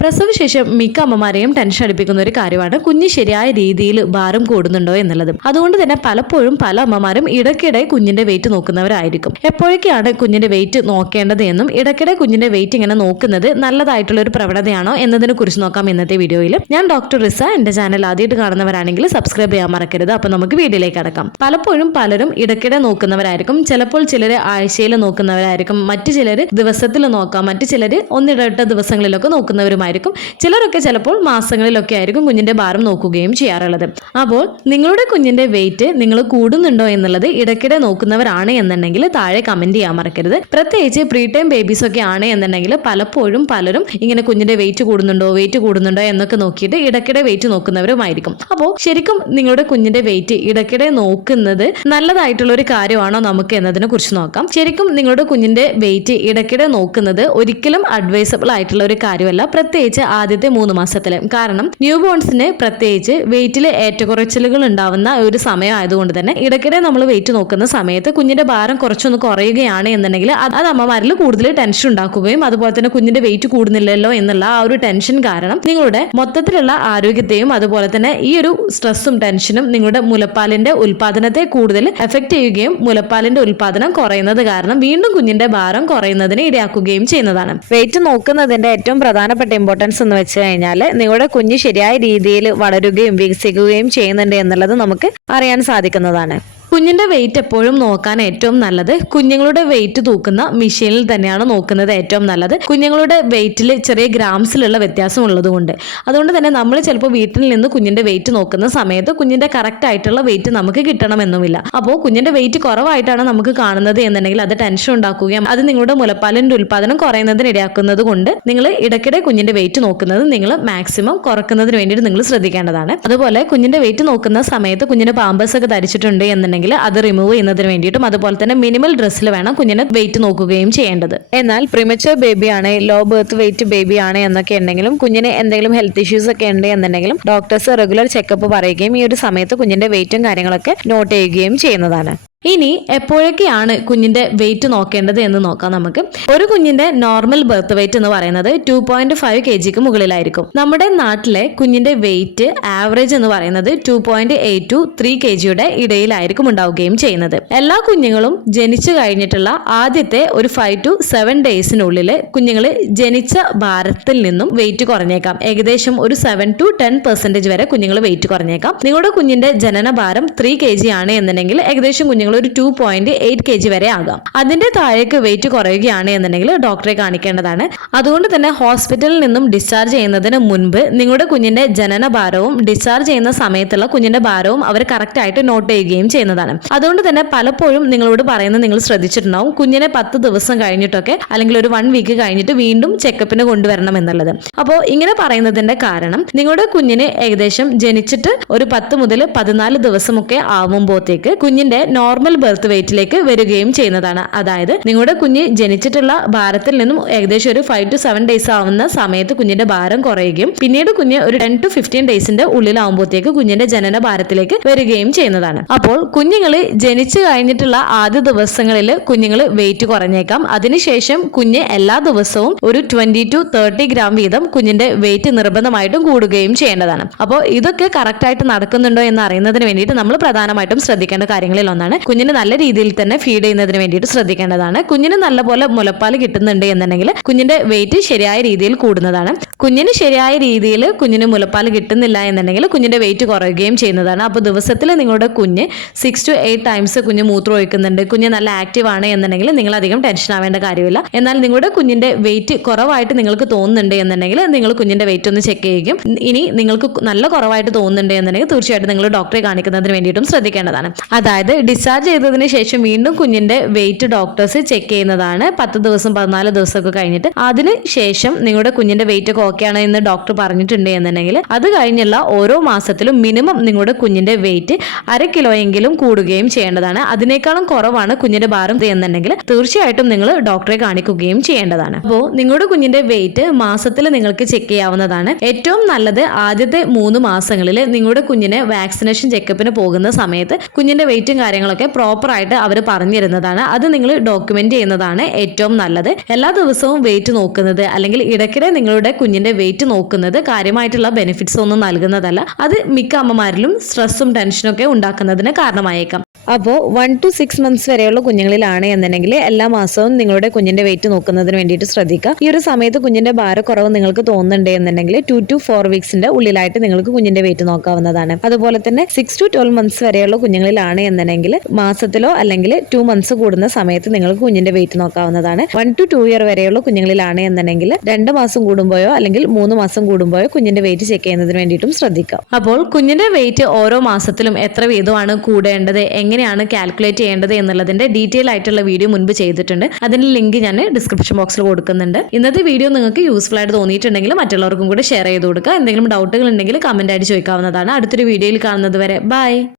പ്രസവശേഷം മിക്ക അമ്മമാരെയും ടെൻഷൻ അടിപ്പിക്കുന്ന ഒരു കാര്യമാണ് കുഞ്ഞ് ശരിയായ രീതിയിൽ ഭാരം കൂടുന്നുണ്ടോ എന്നുള്ളത്. അതുകൊണ്ട് തന്നെ പലപ്പോഴും പല അമ്മമാരും ഇടയ്ക്കിടെ കുഞ്ഞിന്റെ വെയിറ്റ് നോക്കുന്നവരായിരിക്കും. എപ്പോഴൊക്കെയാണ് കുഞ്ഞിന്റെ വെയിറ്റ് നോക്കേണ്ടത് എന്നും ഇടയ്ക്കിടെ കുഞ്ഞിന്റെ വെയിറ്റ് ഇങ്ങനെ നോക്കുന്നത് നല്ലതായിട്ടുള്ള ഒരു പ്രവണതയാണോ എന്നതിനെ കുറിച്ച് നോക്കാം ഇന്നത്തെ വീഡിയോയിൽ. ഞാൻ ഡോക്ടർ റിസ. എന്റെ ചാനൽ ആദ്യമായിട്ട് കാണുന്നവരാണെങ്കിൽ സബ്സ്ക്രൈബ് ചെയ്യാൻ മറക്കരുത്. അപ്പൊ നമുക്ക് വീഡിയോയിലേക്ക് കടക്കാം. പലപ്പോഴും പലരും ഇടയ്ക്കിടെ നോക്കുന്നവരായിരിക്കും. ചിലപ്പോൾ ചിലർ ആഴ്ചയിൽ നോക്കുന്നവരായിരിക്കും, മറ്റു ചിലർ ദിവസത്തിൽ നോക്കാം, മറ്റു ചിലർ ഒന്നിടവിട്ട ദിവസങ്ങളിലൊക്കെ നോക്കുന്നവരുമായി. ചിലരൊക്കെ ചിലപ്പോൾ മാസങ്ങളിലൊക്കെ ആയിരിക്കും കുഞ്ഞിന്റെ ഭാരം നോക്കുകയും ചെയ്യാറുള്ളത്. അപ്പോൾ നിങ്ങളുടെ കുഞ്ഞിന്റെ വെയിറ്റ് നിങ്ങൾ കൂടുന്നുണ്ടോ എന്നുള്ളത് ഇടയ്ക്കിടെ നോക്കുന്നവരാണ് എന്നുണ്ടെങ്കിൽ താഴെ കമന്റ് ചെയ്യാൻ മറക്കരുത്. പ്രത്യേകിച്ച് പ്രീ ടൈം ബേബീസ് ഒക്കെ ആണ് എന്നുണ്ടെങ്കിൽ പലപ്പോഴും പലരും ഇങ്ങനെ കുഞ്ഞിന്റെ വെയിറ്റ് കൂടുന്നുണ്ടോ എന്നൊക്കെ നോക്കിയിട്ട് ഇടയ്ക്കിടെ വെയിറ്റ് നോക്കുന്നവരുമായിരിക്കും. അപ്പോൾ ശരിക്കും നിങ്ങളുടെ കുഞ്ഞിന്റെ വെയിറ്റ് ഇടയ്ക്കിടെ നോക്കുന്നത് നല്ലതായിട്ടുള്ള ഒരു കാര്യമാണോ നമുക്ക് എന്നതിനെ കുറിച്ച് നോക്കാം. ശരിക്കും നിങ്ങളുടെ കുഞ്ഞിന്റെ വെയിറ്റ് ഇടയ്ക്കിടെ നോക്കുന്നത് ഒരിക്കലും അഡ്വൈസബിൾ ആയിട്ടുള്ള ഒരു കാര്യമല്ല, പ്രത്യേകിച്ച് ആദ്യത്തെ 3 മാസത്തില്. കാരണം ന്യൂ ബോൺസിന് പ്രത്യേകിച്ച് വെയിറ്റിൽ ഏറ്റക്കുറച്ചിലുകൾ ഉണ്ടാവുന്ന ഒരു സമയം ആയതുകൊണ്ട് തന്നെ ഇടയ്ക്കിടെ നമ്മൾ വെയിറ്റ് നോക്കുന്ന സമയത്ത് കുഞ്ഞിന്റെ ഭാരം കുറച്ചൊന്ന് കുറയുകയാണ് എന്നുണ്ടെങ്കിൽ അത് അമ്മമാരിൽ കൂടുതൽ ടെൻഷൻ ഉണ്ടാക്കുകയും അതുപോലെ തന്നെ കുഞ്ഞിന്റെ വെയിറ്റ് കൂടുന്നില്ലല്ലോ എന്നുള്ള ആ ഒരു ടെൻഷൻ കാരണം നിങ്ങളുടെ മൊത്തത്തിലുള്ള ആരോഗ്യത്തെയും അതുപോലെ തന്നെ ഈ ഒരു സ്ട്രെസ്സും ടെൻഷനും നിങ്ങളുടെ മുലപ്പാലിന്റെ ഉൽപാദനത്തെ കൂടുതൽ എഫക്ട് ചെയ്യുകയും മുലപ്പാലിന്റെ ഉൽപാദനം കുറയുന്നത് കാരണം വീണ്ടും കുഞ്ഞിന്റെ ഭാരം കുറയുന്നതിന് ഇടയാക്കുകയും ചെയ്യുന്നതാണ്. വെയിറ്റ് നോക്കുന്നതിന്റെ ഏറ്റവും പ്രധാനപ്പെട്ട ഇമ്പോർട്ടൻസ് എന്ന് വെച്ച് കഴിഞ്ഞാൽ നിങ്ങളുടെ കുഞ്ഞ് ശരിയായ രീതിയിൽ വളരുകയും വികസിക്കുകയും ചെയ്യുന്നുണ്ട് എന്നുള്ളത് നമുക്ക് അറിയാൻ സാധിക്കുന്നതാണ്. കുഞ്ഞിന്റെ വെയിറ്റ് എപ്പോഴും നോക്കാൻ ഏറ്റവും നല്ലത് കുഞ്ഞുങ്ങളുടെ വെയിറ്റ് തൂക്കുന്ന മെഷീനിൽ തന്നെയാണ് നോക്കുന്നത് ഏറ്റവും നല്ലത്. കുഞ്ഞുങ്ങളുടെ വെയിറ്റിൽ ചെറിയ ഗ്രാംസിലുള്ള വ്യത്യാസം ഉള്ളതുകൊണ്ട് അതുകൊണ്ട് തന്നെ നമ്മൾ ചിലപ്പോൾ വീട്ടിൽ നിന്ന് കുഞ്ഞിന്റെ വെയിറ്റ് നോക്കുന്ന സമയത്ത് കുഞ്ഞിന്റെ കറക്റ്റ് ആയിട്ടുള്ള വെയിറ്റ് നമുക്ക് കിട്ടണമെന്നുമില്ല. അപ്പോൾ കുഞ്ഞിന്റെ വെയിറ്റ് കുറവായിട്ടാണ് നമുക്ക് കാണുന്നത് എന്നുണ്ടെങ്കിൽ അത് ടെൻഷൻ ഉണ്ടാക്കുകയും അത് നിങ്ങളുടെ മുലപ്പാലിന്റെ ഉൽപാദനം കുറയുന്നതിന് ഇടയാക്കുന്നത് കൊണ്ട് നിങ്ങൾ ഇടയ്ക്കിടെ കുഞ്ഞിന്റെ വെയിറ്റ് നോക്കുന്നത് നിങ്ങൾ മാക്സിമം കുറക്കുന്നതിന് വേണ്ടിയിട്ട് നിങ്ങൾ ശ്രദ്ധിക്കേണ്ടതാണ്. അതുപോലെ കുഞ്ഞിന്റെ വെയിറ്റ് നോക്കുന്ന സമയത്ത് കുഞ്ഞിന് പാമ്പേഴ്സ് ഒക്കെ ധരിച്ചിട്ടുണ്ട് എന്നുണ്ടെങ്കിൽ അത് റിമൂവ് ചെയ്യുന്നതിന് വേണ്ടിയിട്ടും അതുപോലെ തന്നെ മിനിമൽ ഡ്രസ്സിൽ വേണം കുഞ്ഞിന് വെയിറ്റ് നോക്കുകയും ചെയ്യേണ്ടത്. എന്നാൽ പ്രിമച്വർ ബേബി ആണ്, ലോ ബർത്ത് വെയിറ്റ് ബേബി ആണ് എന്നൊക്കെ ഉണ്ടെങ്കിലും കുഞ്ഞിന് എന്തെങ്കിലും ഹെൽത്ത് ഇഷ്യൂസ് ഒക്കെ ഉണ്ട് എന്നുണ്ടെങ്കിലും ഡോക്ടേഴ്സ് റെഗുലർ ചെക്കപ്പ് പറയുകയും ഈ ഒരു സമയത്ത് കുഞ്ഞിന്റെ വെയിറ്റും കാര്യങ്ങളൊക്കെ നോട്ട് ചെയ്യുകയും ചെയ്യുന്നതാണ്. ഇനി എപ്പോഴൊക്കെയാണ് കുഞ്ഞിന്റെ വെയിറ്റ് നോക്കേണ്ടത് എന്ന് നോക്കാം. നമുക്ക് ഒരു കുഞ്ഞിന്റെ നോർമൽ ബർത്ത് വെയിറ്റ് എന്ന് പറയുന്നത് 2.5 kg മുകളിലായിരിക്കും. നമ്മുടെ നാട്ടിലെ കുഞ്ഞിന്റെ വെയിറ്റ് ആവറേജ് എന്ന് പറയുന്നത് 2.8 to 3 kg ഇടയിലായിരിക്കും ഉണ്ടാവുകയും ചെയ്യുന്നത്. എല്ലാ കുഞ്ഞുങ്ങളും ജനിച്ചു കഴിഞ്ഞിട്ടുള്ള ആദ്യത്തെ ഒരു 5 to 7 ഡേയ്സിനുള്ളിൽ കുഞ്ഞുങ്ങൾ ജനിച്ച ഭാരത്തിൽ നിന്നും വെയിറ്റ് കുറഞ്ഞേക്കാം. ഏകദേശം ഒരു 7 to 10% വരെ കുഞ്ഞുങ്ങൾ വെയിറ്റ് കുറഞ്ഞേക്കാം. നിങ്ങളുടെ കുഞ്ഞിന്റെ ജനന ഭാരം 3 kg ആണ് എന്നുണ്ടെങ്കിൽ ഏകദേശം കുഞ്ഞുങ്ങൾ ഒരു 2.8 kg വരെ ആകാം. അതിന്റെ താഴേക്ക് വെയിറ്റ് കുറയുകയാണ് എന്നുണ്ടെങ്കിൽ ഡോക്ടറെ കാണിക്കേണ്ടതാണ്. അതുകൊണ്ട് തന്നെ ഹോസ്പിറ്റലിൽ നിന്നും ഡിസ്ചാർജ് ചെയ്യുന്നതിന് മുൻപ് നിങ്ങളുടെ കുഞ്ഞിന്റെ ജനന ഭാരവും ഡിസ്ചാർജ് ചെയ്യുന്ന സമയത്തുള്ള കുഞ്ഞിന്റെ ഭാരവും അവർ കറക്റ്റ് ആയിട്ട് നോട്ട് ചെയ്യുകയും ചെയ്യുന്നതാണ്. അതുകൊണ്ട് തന്നെ പലപ്പോഴും നിങ്ങളോട് പറയുന്നത് നിങ്ങൾ ശ്രദ്ധിച്ചിട്ടുണ്ടാവും, കുഞ്ഞിനെ 10 ദിവസം കഴിഞ്ഞിട്ടൊക്കെ അല്ലെങ്കിൽ ഒരു 1 വീക്ക് കഴിഞ്ഞിട്ട് വീണ്ടും ചെക്കപ്പിന് കൊണ്ടുവരണം എന്നുള്ളത്. അപ്പോൾ ഇങ്ങനെ പറയുന്നതിന്റെ കാരണം നിങ്ങളുടെ കുഞ്ഞിന് ഏകദേശം ജനിച്ചിട്ട് ഒരു 10 മുതൽ 14 ദിവസമൊക്കെ ആവുമ്പോഴത്തേക്ക് കുഞ്ഞിന്റെ നോർമൽ ബർത്ത് വെയിറ്റിലേക്ക് വരികയും ചെയ്യുന്നതാണ്. അതായത് നിങ്ങളുടെ കുഞ്ഞ് ജനിച്ചിട്ടുള്ള ഭാരത്തിൽ നിന്നും ഏകദേശം ഒരു 5 to 7 ഡേയ്സ് ആവുന്ന സമയത്ത് കുഞ്ഞിന്റെ ഭാരം കുറയുകയും പിന്നീട് കുഞ്ഞ് ഒരു 10 to 15 ഡേയ്സിന്റെ ഉള്ളിലാവുമ്പോഴത്തേക്ക് കുഞ്ഞിന്റെ ജനന ഭാരത്തിലേക്ക് വരികയും ചെയ്യുന്നതാണ്. അപ്പോൾ കുഞ്ഞുങ്ങൾ ജനിച്ചു കഴിഞ്ഞിട്ടുള്ള ആദ്യ ദിവസങ്ങളിൽ കുഞ്ഞുങ്ങൾ വെയിറ്റ് കുറഞ്ഞേക്കാം. അതിനുശേഷം കുഞ്ഞ് എല്ലാ ദിവസവും ഒരു 20 to 30 ഗ്രാം വീതം കുഞ്ഞിന്റെ വെയിറ്റ് നിർബന്ധമായിട്ടും കൂടുകയും ചെയ്യേണ്ടതാണ്. അപ്പോൾ ഇതൊക്കെ കറക്റ്റ് ആയിട്ട് നടക്കുന്നുണ്ടോ എന്ന് അറിയുന്നതിന് വേണ്ടിയിട്ട് നമ്മൾ പ്രധാനമായിട്ടും ശ്രദ്ധിക്കേണ്ട കാര്യങ്ങളിൽ ഒന്നാണ് കുഞ്ഞിന് നല്ല രീതിയിൽ തന്നെ ഫീഡ് ചെയ്യുന്നതിന് വേണ്ടിയിട്ട് ശ്രദ്ധിക്കേണ്ടതാണ്. കുഞ്ഞിന് നല്ലപോലെ മുലപ്പാൽ കിട്ടുന്നുണ്ട് എന്നുണ്ടെങ്കിൽ കുഞ്ഞിന്റെ വെയിറ്റ് ശരിയായ രീതിയിൽ കൂടുന്നതാണ്. കുഞ്ഞിന് ശരിയായ രീതിയിൽ കുഞ്ഞിന് മുലപ്പാൽ കിട്ടുന്നില്ല എന്നുണ്ടെങ്കിൽ കുഞ്ഞിന്റെ വെയിറ്റ് കുറയുകയും ചെയ്യുന്നതാണ്. അപ്പോൾ ദിവസത്തിൽ നിങ്ങളുടെ കുഞ്ഞ് 6 to 8 ടൈംസ് കുഞ്ഞ് മൂത്രം ഒഴിക്കുന്നുണ്ട്, കുഞ്ഞ് നല്ല ആക്റ്റീവ് ആണ് എന്നുണ്ടെങ്കിൽ നിങ്ങൾ അധികം ടെൻഷൻ ആവേണ്ട കാര്യമില്ല. എന്നാൽ നിങ്ങളുടെ കുഞ്ഞിന്റെ വെയിറ്റ് കുറവായിട്ട് നിങ്ങൾക്ക് തോന്നുന്നുണ്ട് എന്നുണ്ടെങ്കിൽ നിങ്ങൾ കുഞ്ഞിന്റെ വെയിറ്റ് ഒന്ന് ചെക്ക് ചെയ്യുകയും ഇനി നിങ്ങൾക്ക് നല്ല കുറവായിട്ട് തോന്നുന്നുണ്ട് എന്നുണ്ടെങ്കിൽ തീർച്ചയായിട്ടും നിങ്ങൾ ഡോക്ടറെ കാണിക്കുന്നതിന് വേണ്ടിയിട്ടും ശ്രദ്ധിക്കേണ്ടതാണ്. അതായത് ഡിസ്ചാർജ് ചെയ്തതിന് ശേഷം വീണ്ടും കുഞ്ഞിന്റെ വെയിറ്റ് ഡോക്ടേഴ്സ് ചെക്ക് ചെയ്യുന്നതാണ് 10 ദിവസം 14 ദിവസമൊക്കെ കഴിഞ്ഞിട്ട്. അതിന് ശേഷം നിങ്ങളുടെ കുഞ്ഞിന്റെ വെയിറ്റ് ഒക്കെ ഓക്കെ ആണ് എന്ന് ഡോക്ടർ പറഞ്ഞിട്ടുണ്ട് എന്നുണ്ടെങ്കിൽ അത് കഴിഞ്ഞുള്ള ഓരോ മാസത്തിലും മിനിമം നിങ്ങളുടെ കുഞ്ഞിന്റെ വെയിറ്റ് 1/2 കിലോയെങ്കിലും കൂടുകയും ചെയ്യേണ്ടതാണ്. അതിനേക്കാളും കുറവാണ് കുഞ്ഞിന്റെ ഭാരം എന്നുണ്ടെങ്കിൽ തീർച്ചയായിട്ടും നിങ്ങൾ ഡോക്ടറെ കാണിക്കുകയും ചെയ്യേണ്ടതാണ്. അപ്പോൾ നിങ്ങളുടെ കുഞ്ഞിന്റെ വെയിറ്റ് മാസത്തിൽ നിങ്ങൾക്ക് ചെക്ക് ചെയ്യാവുന്നതാണ്. ഏറ്റവും നല്ലത് ആദ്യത്തെ 3 മാസങ്ങളിൽ നിങ്ങളുടെ കുഞ്ഞിനെ വാക്സിനേഷൻ ചെക്കപ്പിന് പോകുന്ന സമയത്ത് കുഞ്ഞിന്റെ വെയിറ്റും കാര്യങ്ങളൊക്കെ പ്രോപ്പർ ആയിട്ട് അവർ പറഞ്ഞിരുന്നതാണ്. അത് നിങ്ങൾ ഡോക്യുമെന്റ് ചെയ്യുന്നതാണ് ഏറ്റവും നല്ലത്. എല്ലാ ദിവസവും വെയിറ്റ് നോക്കുന്നത് അല്ലെങ്കിൽ ഇടയ്ക്കിടെ നിങ്ങളുടെ കുഞ്ഞിന്റെ വെയിറ്റ് നോക്കുന്നത് കാര്യമായിട്ടുള്ള ബെനിഫിറ്റ്സ് ഒന്നും നൽകുന്നതല്ല. അത് മിക്ക അമ്മമാരിലും സ്ട്രെസ്സും ടെൻഷനും ഒക്കെ ഉണ്ടാക്കുന്നതിന് കാരണമായേക്കാം. അപ്പോൾ 1 to 6 months വരെയുള്ള കുഞ്ഞുങ്ങളിലാണ് എന്നുണ്ടെങ്കിൽ എല്ലാ മാസവും നിങ്ങളുടെ കുഞ്ഞിന്റെ വെയിറ്റ് നോക്കുന്നതിന് വേണ്ടിയിട്ട് ശ്രദ്ധിക്കുക. ഈ ഒരു സമയത്ത് കുഞ്ഞിന്റെ ഭാരക്കുറവ് നിങ്ങൾക്ക് തോന്നുന്നുണ്ട് എന്നുണ്ടെങ്കിൽ 2 to 4 weeksന്റെ ഉള്ളിലായിട്ട് നിങ്ങൾക്ക് കുഞ്ഞിന്റെ വെയിറ്റ് നോക്കാവുന്നതാണ്. അതുപോലെ തന്നെ 6 to 12 months വരെയുള്ള കുഞ്ഞുങ്ങളിലാണ് എന്നുണ്ടെങ്കിൽ മാസത്തിലോ അല്ലെങ്കിൽ 2 months കൂടുന്ന സമയത്ത് നിങ്ങൾക്ക് കുഞ്ഞിന്റെ വെയിറ്റ് നോക്കാവുന്നതാണ്. 1 to 2 year വരെയുള്ള കുഞ്ഞുങ്ങളിലാണ് എന്നുണ്ടെങ്കിൽ 2 മാസം കൂടുമ്പോഴോ അല്ലെങ്കിൽ 3 മാസം കൂടുമ്പോഴോ കുഞ്ഞിന്റെ വെയിറ്റ് ചെക്ക് ചെയ്യുന്നതിന് വേണ്ടിയിട്ടും ശ്രദ്ധിക്കാം. അപ്പോൾ കുഞ്ഞിന്റെ വെയിറ്റ് ഓരോ മാസത്തിലും എത്ര വീതമാണ് കൂടേണ്ടത്, എങ്ങനെയാണ് കാൽക്കുലേറ്റ് ചെയ്യേണ്ടത് എന്നുള്ളതിന്റെ ഡീറ്റെയിൽ ആയിട്ടുള്ള വീഡിയോ മുൻപ് ചെയ്തിട്ടുണ്ട്. അതിന്റെ ലിങ്ക് ഞാൻ ഡിസ്ക്രിപ്ഷൻ ബോക്സിൽ കൊടുക്കുന്നുണ്ട്. ഇന്നത്തെ വീഡിയോ നിങ്ങൾക്ക് യൂസ്ഫുൾ ആയിട്ട് തോന്നിയിട്ടുണ്ടെങ്കിൽ മറ്റുള്ളവർക്കും കൂടെ ഷെയർ ചെയ്ത് കൊടുക്കുക. എന്തെങ്കിലും ഡൗട്ടുകൾ ഉണ്ടെങ്കിൽ കമന്റ് ആയിട്ട് ചോദിക്കാവുന്നതാണ്. അടുത്തൊരു വീഡിയോയിൽ കാണുന്നത് വരെ ബൈ.